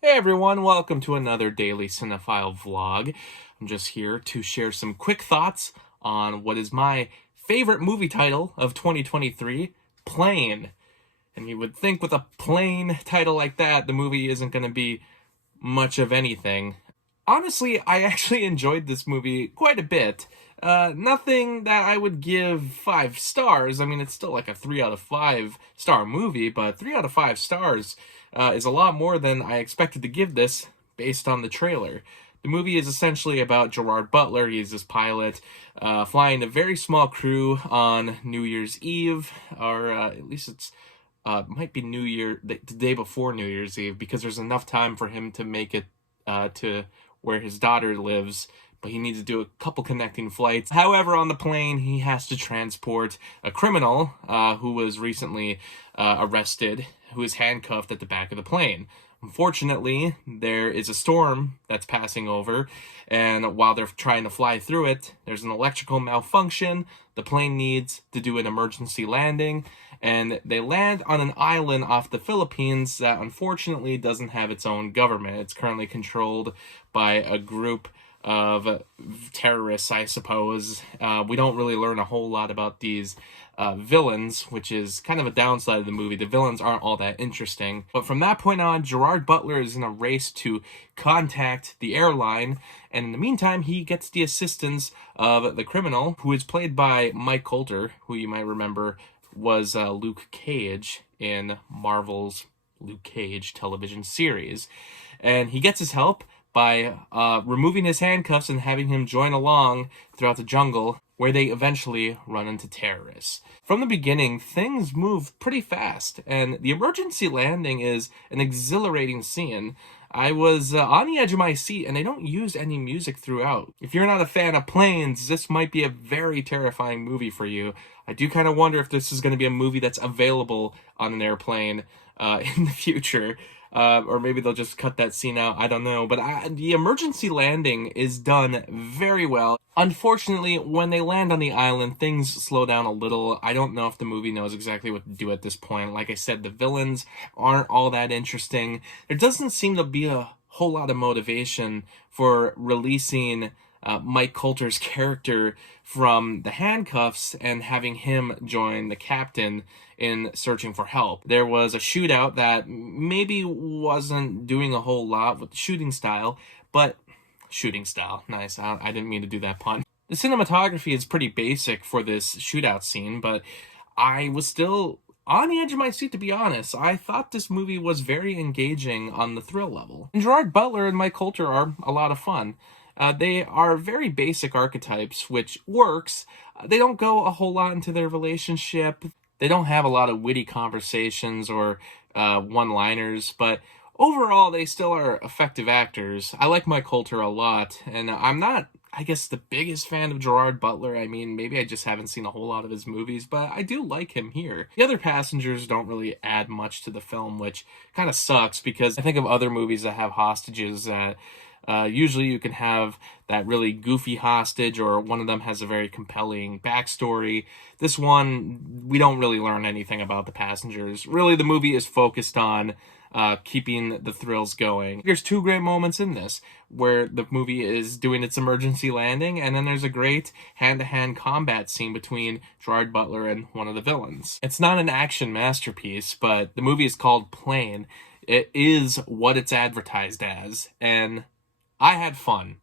Hey everyone, welcome to another Daily Cinephile vlog. I'm just here to share some quick thoughts on what is my favorite movie title of 2023, Plane. And you would think with a plain title like that, the movie isn't going to be much of anything. Honestly, I actually enjoyed this movie quite a bit. Nothing that I would give 5 stars. I mean, it's still like a 3 out of 5 star movie, but 3 out of 5 stars is a lot more than I expected to give this based on the trailer. The movie is essentially about Gerard Butler. He's this pilot flying a very small crew on New Year's Eve, or at least it's might be the day before New Year's Eve, because there's enough time for him to make it to where his daughter lives, but he needs to do a couple connecting flights. However, on the plane, he has to transport a criminal who was recently arrested, who is handcuffed at the back of the plane. Unfortunately, there is a storm that's passing over, and while they're trying to fly through it, there's an electrical malfunction. The plane needs to do an emergency landing, and they land on an island off the Philippines that unfortunately doesn't have its own government. It's currently controlled by a group of terrorists, I suppose. We don't really learn a whole lot about these villains, which is kind of a downside of the movie. The villains aren't all that interesting. But from that point on, Gerard Butler is in a race to contact the airline, and in the meantime, he gets the assistance of the criminal, who is played by Mike Coulter, who you might remember was Luke Cage in Marvel's Luke Cage television series. And he gets his help by removing his handcuffs and having him join along throughout the jungle, where they eventually run into terrorists. From the beginning, things move pretty fast, and the emergency landing is an exhilarating scene. I was on the edge of my seat, and they don't use any music throughout. If you're not a fan of planes, this might be a very terrifying movie for you. I do kind of wonder if this is going to be a movie that's available on an airplane in the future. Or maybe they'll just cut that scene out. I don't know. But the emergency landing is done very well. Unfortunately, when they land on the island, things slow down a little. I don't know if the movie knows exactly what to do at this point. Like I said, the villains aren't all that interesting. There doesn't seem to be a whole lot of motivation for releasing Mike Coulter's character from the handcuffs and having him join the captain in searching for help. There was a shootout that maybe wasn't doing a whole lot with the shooting style, but shooting style, nice. I didn't mean to do that pun. The cinematography is pretty basic for this shootout scene, but I was still on the edge of my seat, to be honest. I thought this movie was very engaging on the thrill level. And Gerard Butler and Mike Coulter are a lot of fun. They are very basic archetypes, which works. They don't go a whole lot into their relationship. They don't have a lot of witty conversations or one-liners, but overall, they still are effective actors. I like Mike Coulter a lot, and I'm not, I guess, the biggest fan of Gerard Butler. I mean, maybe I just haven't seen a whole lot of his movies, but I do like him here. The other passengers don't really add much to the film, which kind of sucks, because I think of other movies that have hostages that usually you can have that really goofy hostage, or one of them has a very compelling backstory. This one, we don't really learn anything about the passengers. Really, the movie is focused on keeping the thrills going. There's 2 great moments in this, where the movie is doing its emergency landing, and then there's a great hand-to-hand combat scene between Gerard Butler and one of the villains. It's not an action masterpiece, but the movie is called Plane. It is what it's advertised as, and I had fun.